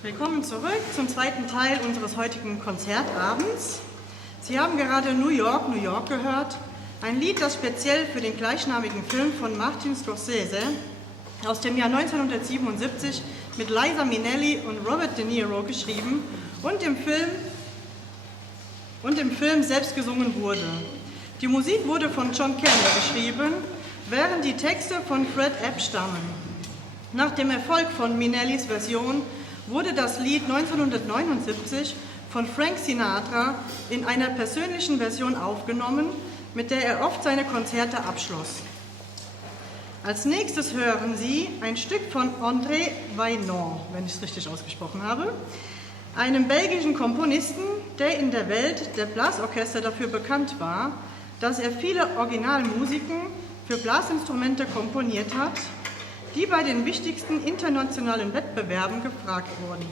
Willkommen zurück zum zweiten Teil unseres heutigen Konzertabends. Sie haben gerade New York, New York gehört, ein Lied, das speziell für den gleichnamigen Film von Martin Scorsese aus dem Jahr 1977 mit Liza Minnelli und Robert De Niro geschrieben und im Film selbst gesungen wurde. Die Musik wurde von John Cale geschrieben, während die Texte von Fred Ebb stammen. Nach dem Erfolg von Minnellis Version wurde das Lied 1979 von Frank Sinatra in einer persönlichen Version aufgenommen, mit der er oft seine Konzerte abschloss. Als nächstes hören Sie ein Stück von André Vainon, wenn ich es richtig ausgesprochen habe, einem belgischen Komponisten, der in der Welt der Blasorchester dafür bekannt war, dass er viele Originalmusiken für Blasinstrumente komponiert hat, die bei den wichtigsten internationalen Wettbewerben gefragt wurden.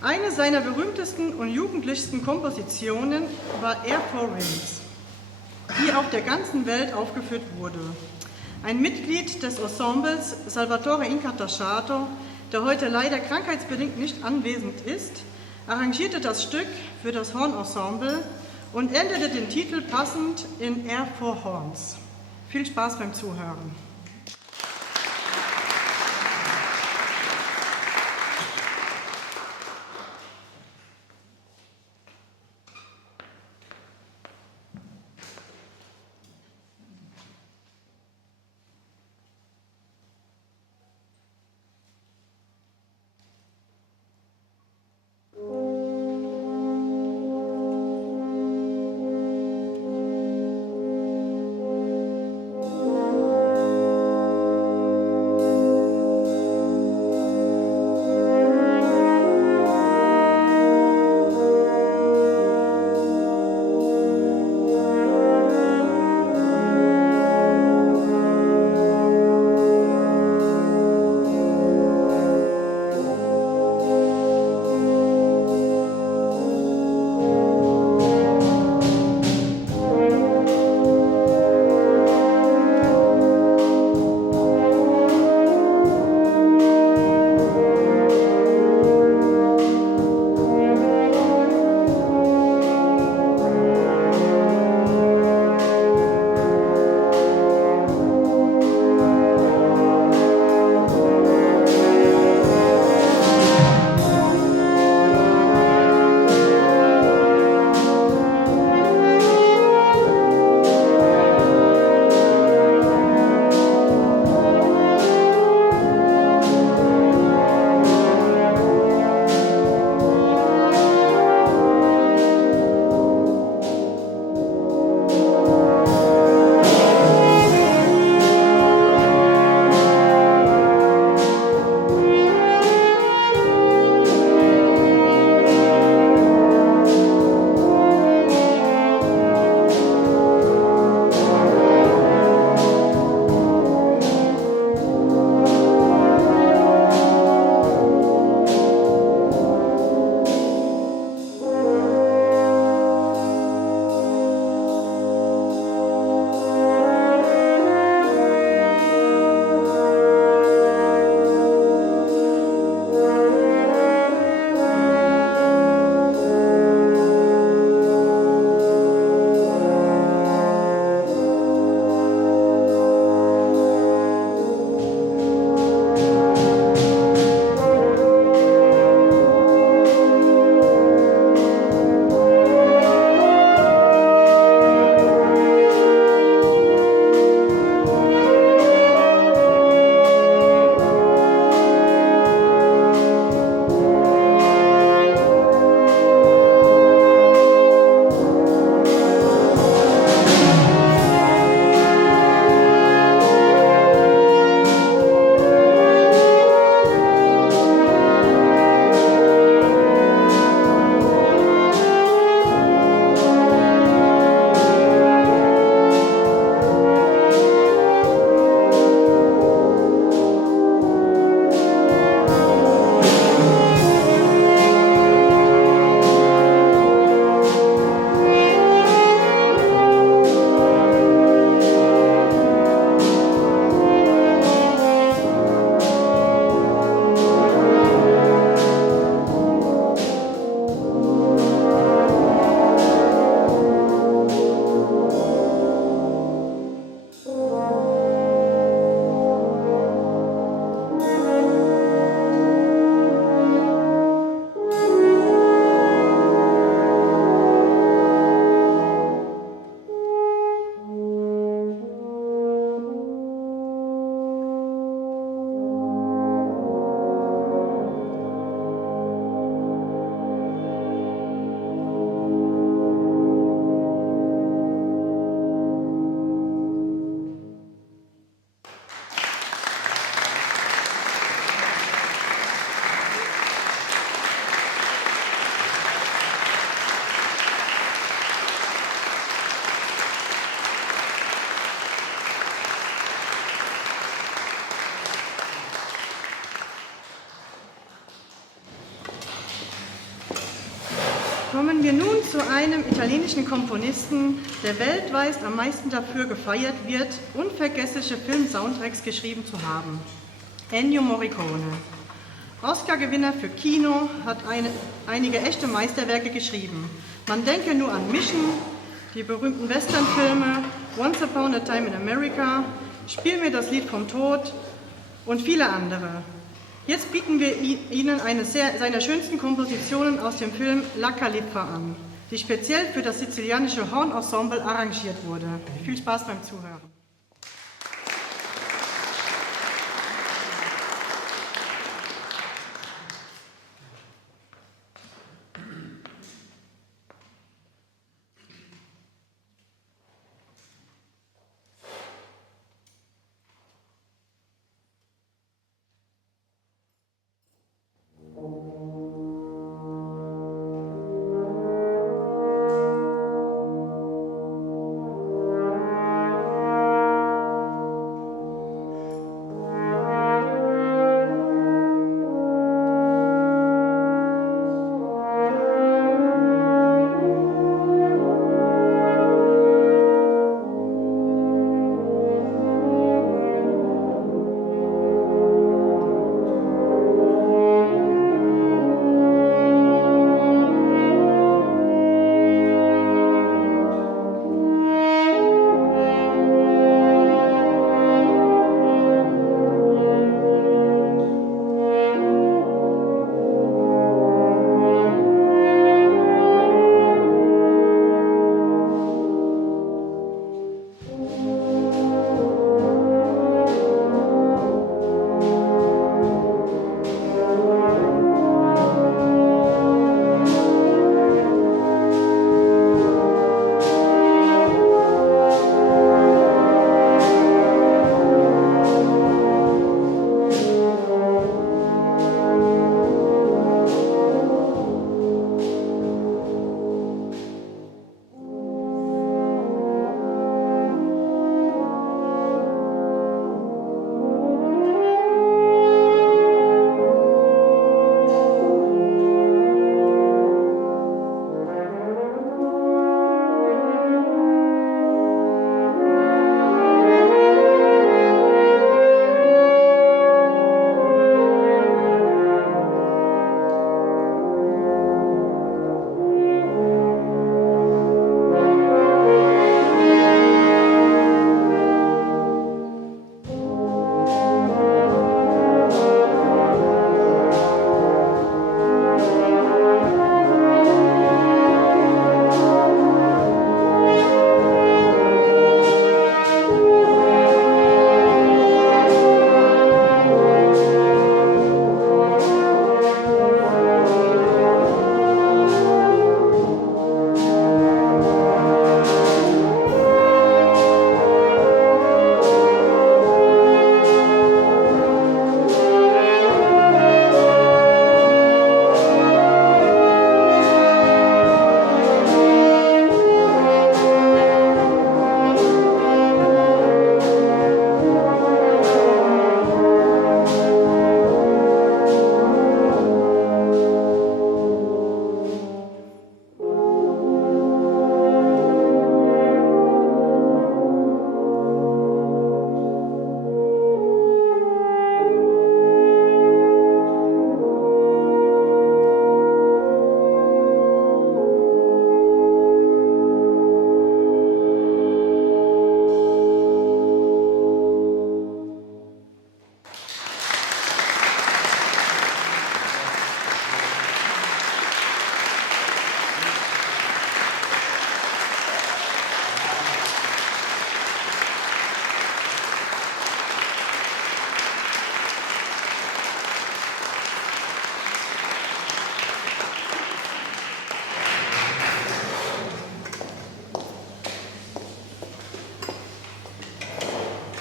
Eine seiner berühmtesten und jugendlichsten Kompositionen war Air for Winds, die auf der ganzen Welt aufgeführt wurde. Ein Mitglied des Ensembles, Salvatore Incantasciato, der heute leider krankheitsbedingt nicht anwesend ist, arrangierte das Stück für das Hornensemble und änderte den Titel passend in Air for Horns. Viel Spaß beim Zuhören. Kommen wir nun zu einem italienischen Komponisten, der weltweit am meisten dafür gefeiert wird, unvergessliche Film-Soundtracks geschrieben zu haben. Ennio Morricone. Oscar-Gewinner für Kino, hat einige echte Meisterwerke geschrieben. Man denke nur an Mission, die berühmten Westernfilme, Once Upon a Time in America, Spiel mir das Lied vom Tod und viele andere. Jetzt bieten wir Ihnen eine seiner schönsten Kompositionen aus dem Film La Calippa an, die speziell für das sizilianische Hornensemble arrangiert wurde. Viel Spaß beim Zuhören.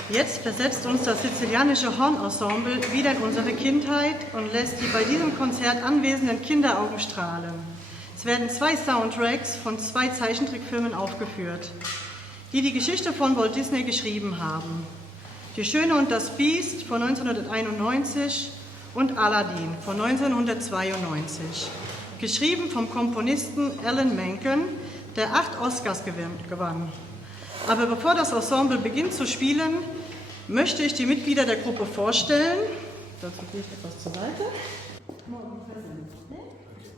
Jetzt versetzt uns das sizilianische Hornensemble wieder in unsere Kindheit und lässt die bei diesem Konzert anwesenden Kinderaugen strahlen. Es werden 2 Soundtracks von 2 Zeichentrickfilmen aufgeführt, die die Geschichte von Walt Disney geschrieben haben. Die Schöne und das Biest von 1991 und Aladdin von 1992. geschrieben vom Komponisten Alan Menken, der 8 Oscars gewann. Aber bevor das Ensemble beginnt zu spielen, möchte ich die Mitglieder der Gruppe vorstellen. Dazu gehe ich etwas zur Seite.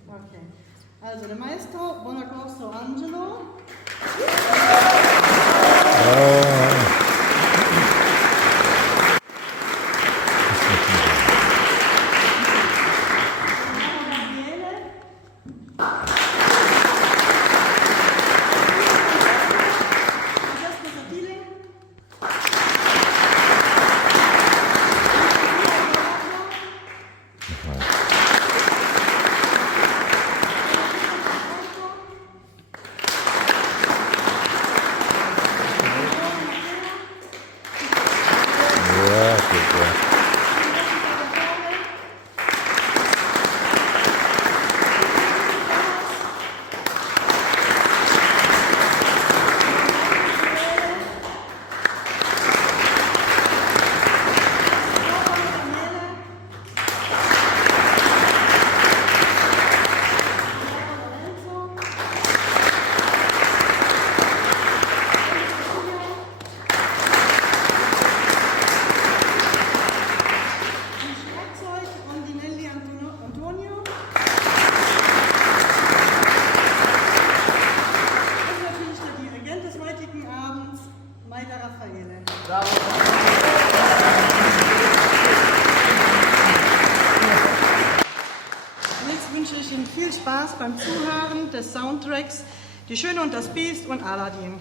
Okay. Also der Maestro Bonacorso Angelo. Beim Zuhören des Soundtracks Die Schöne und das Biest und Aladdin.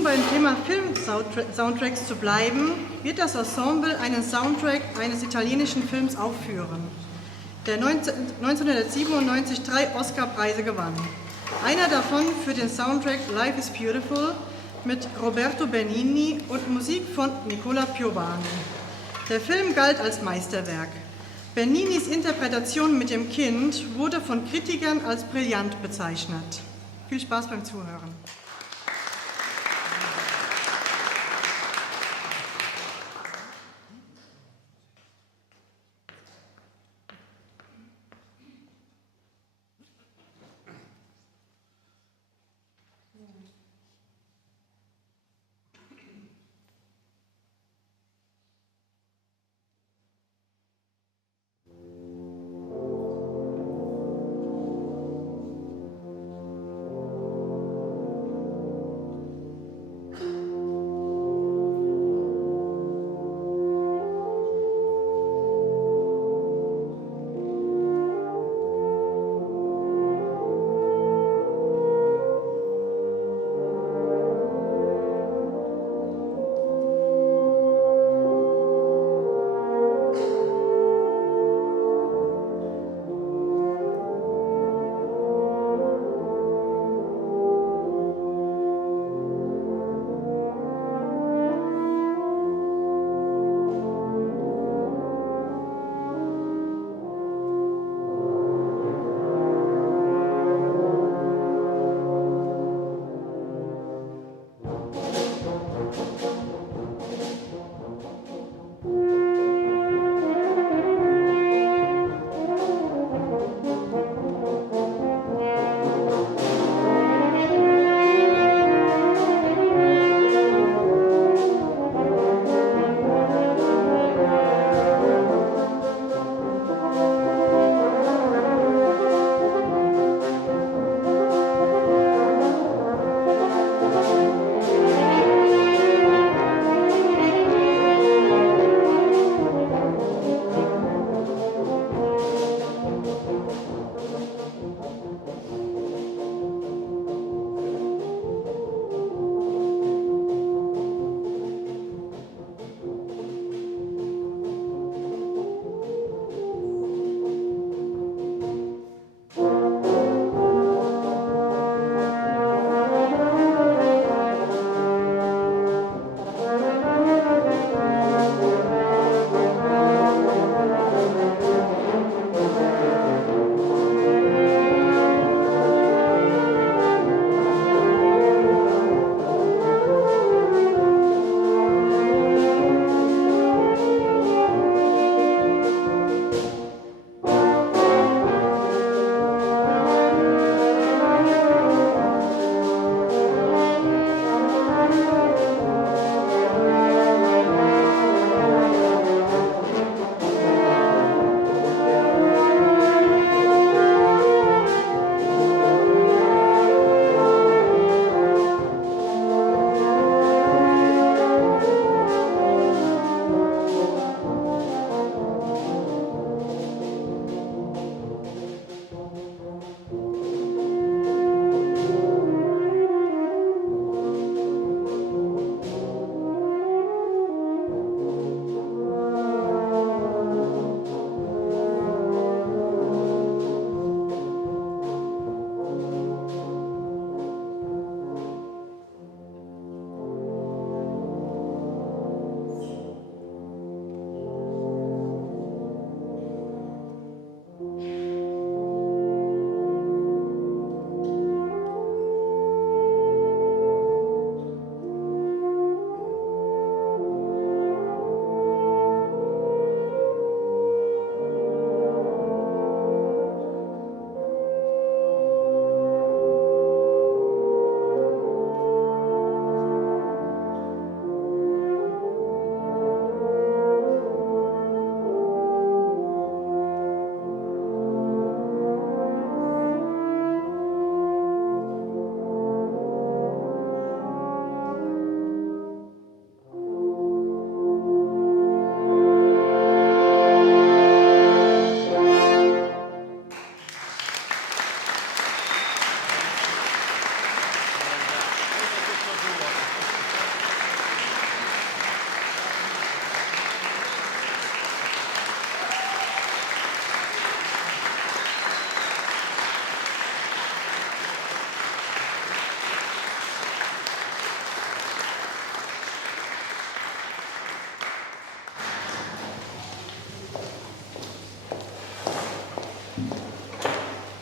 nun beim Thema Film-Soundtracks zu bleiben, wird das Ensemble einen Soundtrack eines italienischen Films aufführen, der 1997 3 Oscar-Preise gewann. Einer davon für den Soundtrack Life is Beautiful mit Roberto Benigni und Musik von Nicola Piovani. Der Film galt als Meisterwerk. Beninis Interpretation mit dem Kind wurde von Kritikern als brillant bezeichnet. Viel Spaß beim Zuhören.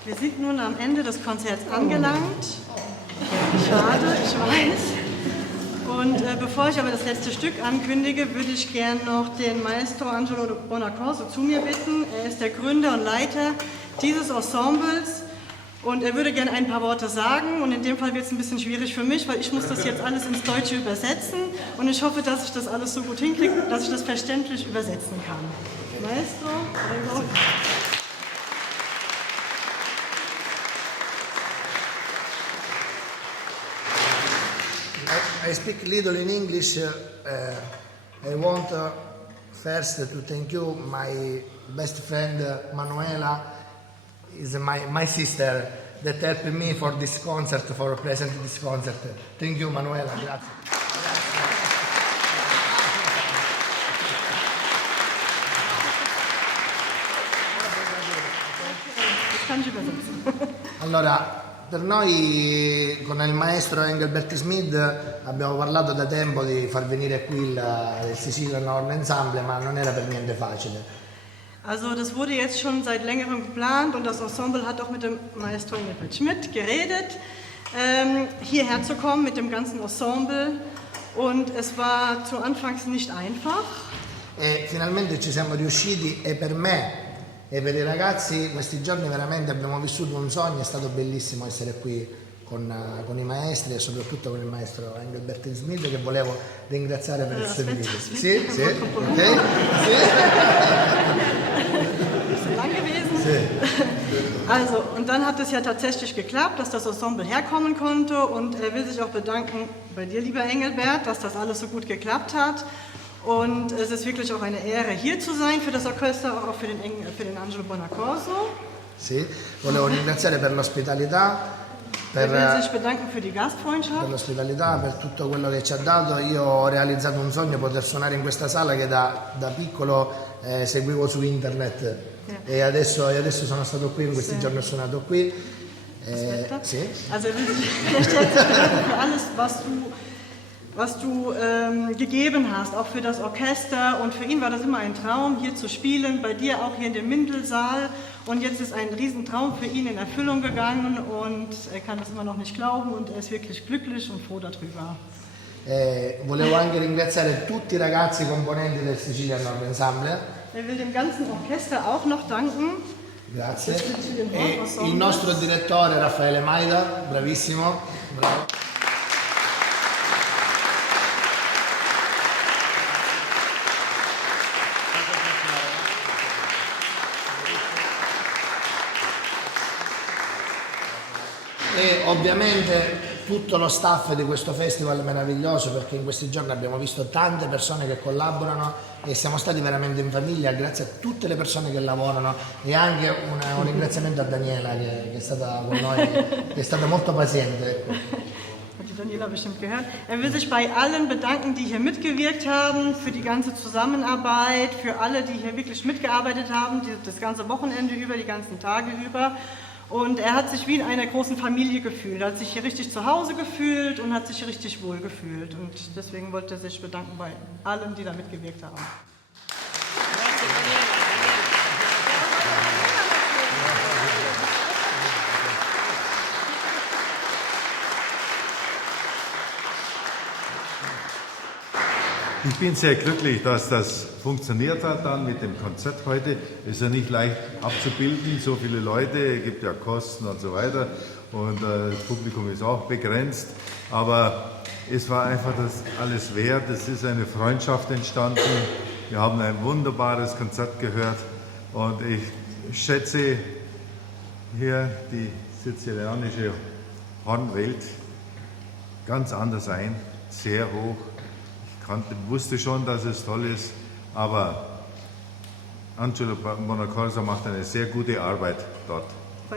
Wir sind nun am Ende des Konzerts angelangt. Schade, ich weiß. Und bevor ich aber das letzte Stück ankündige, würde ich gern noch den Maestro Angelo Bonaccorso zu mir bitten. Er ist der Gründer und Leiter dieses Ensembles und er würde gerne ein paar Worte sagen. Und in dem Fall wird es ein bisschen schwierig für mich, weil ich muss das jetzt alles ins Deutsche übersetzen. Und ich hoffe, dass ich das alles so gut hinkriege, dass ich das verständlich übersetzen kann. Maestro, prego. I speak little in English. I want first to thank you. My best friend Manuela is my sister that helped me for this concert, for presenting this concert. Thank you, Manuela. Grazie. Allora, per noi con il maestro Engelbert Schmid abbiamo parlato da tempo di far venire qui il Sicilian Horn Ensemble, ma non era per niente facile. Also das wurde jetzt schon seit längerem geplant und das Ensemble hat auch mit dem Maestro Engelbert Schmid geredet, hierher zu kommen mit dem ganzen Ensemble und es war zu Anfangs nicht einfach. E finalmente ci siamo riusciti e per me e per i ragazzi questi giorni veramente abbiamo vissuto un sogno, è stato bellissimo essere qui con i maestri e soprattutto con il maestro Engelbert Schmid che volevo ringraziare per il suo invito. Sì? Sì? Ok? Sì? Ist lang gewesen? Sì. Also, und dann hat es ja tatsächlich geklappt, dass das Ensemble herkommen konnte und er will sich auch bedanken bei dir, lieber Engelbert, dass das alles so gut geklappt hat. Und es ist wirklich auch eine Ehre, hier zu sein für das Orchester, auch für den Angelo Bonaccorso. Sì, volevo ringraziare per l'ospitalità, Er will sich bedanken für die Gastfreundschaft. per l'ospitalità, per tutto quello che ci ha dato. Io ho realizzato un sogno, poter suonare in questa sala che da piccolo seguivo su internet e adesso sono stato qui, in questi giorni ho suonato qui. Sì. Also er will sich bedanken für alles, was du gegeben hast, auch für das Orchester. Und für ihn war das immer ein Traum, hier zu spielen, bei dir auch hier in dem Mindelsaal. Und jetzt ist ein Riesentraum für ihn in Erfüllung gegangen und er kann das immer noch nicht glauben und er ist wirklich glücklich und froh darüber. Volevo anche ringraziare tutti i ragazzi componenti del Sicilian Horn Ensemble. Er will dem ganzen Orchester auch noch danken. Grazie. E il nostro direttore Raffaele Maida, bravissimo. Bravo. E ovviamente tutto lo staff di questo festival meraviglioso, perché in questi giorni abbiamo visto tante persone che collaborano e siamo stati veramente in famiglia, grazie a tutte le persone che lavorano e anche un ringraziamento a Daniela che è stata con noi, che è stata molto paziente. Ecco. Hat die Daniela bestimmt gehört. Er will sich bei allen bedanken, die hier mitgewirkt haben, für die ganze Zusammenarbeit, für alle, die hier wirklich mitgearbeitet haben, das ganze Wochenende über, die ganzen Tage über. Und er hat sich wie in einer großen Familie gefühlt. Er hat sich hier richtig zu Hause gefühlt und hat sich richtig wohl gefühlt. Und deswegen wollte er sich bedanken bei allen, die da mitgewirkt haben. Ich bin sehr glücklich, dass das funktioniert hat dann mit dem Konzert heute. Ist ja nicht leicht abzubilden, so viele Leute, es gibt ja Kosten und so weiter und das Publikum ist auch begrenzt. Aber es war einfach das alles wert, es ist eine Freundschaft entstanden. Wir haben ein wunderbares Konzert gehört und ich schätze hier die sizilianische Hornwelt ganz anders ein, sehr hoch. Ich wusste schon, dass es toll ist, aber Angelo Bonaccorso macht eine sehr gute Arbeit dort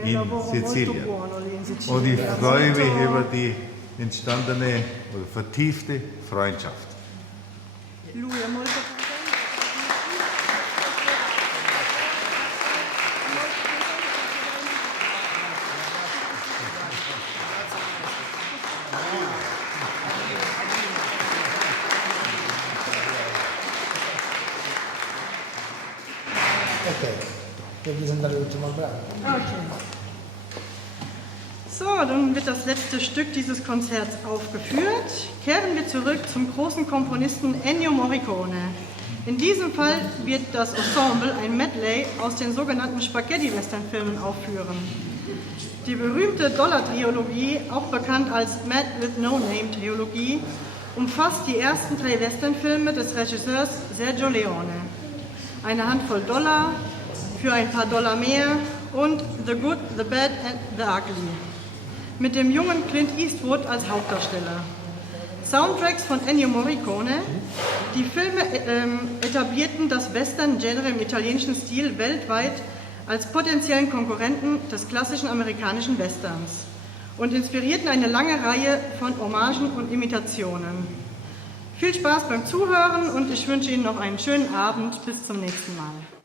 in Sizilien. Und ich freue mich über die entstandene oder vertiefte Freundschaft. Ok, puoi presentare l'ultimo brano. Okay. So, dann wird das letzte Stück dieses Konzerts aufgeführt. Kehren wir zurück zum großen Komponisten Ennio Morricone. In diesem Fall wird das Ensemble ein Medley aus den sogenannten Spaghetti-Western-Filmen aufführen. Die berühmte Dollar-Trilogie, auch bekannt als Mad with No Name-Trilogie, umfasst die ersten 3 Western-Filme des Regisseurs Sergio Leone. Eine Handvoll Dollar, für ein paar Dollar mehr und The Good, The Bad and The Ugly. Mit dem jungen Clint Eastwood als Hauptdarsteller. Soundtracks von Ennio Morricone. Die Filme etablierten das Western-Genre im italienischen Stil weltweit als potenziellen Konkurrenten des klassischen amerikanischen Westerns und inspirierten eine lange Reihe von Hommagen und Imitationen. Viel Spaß beim Zuhören und ich wünsche Ihnen noch einen schönen Abend. Bis zum nächsten Mal.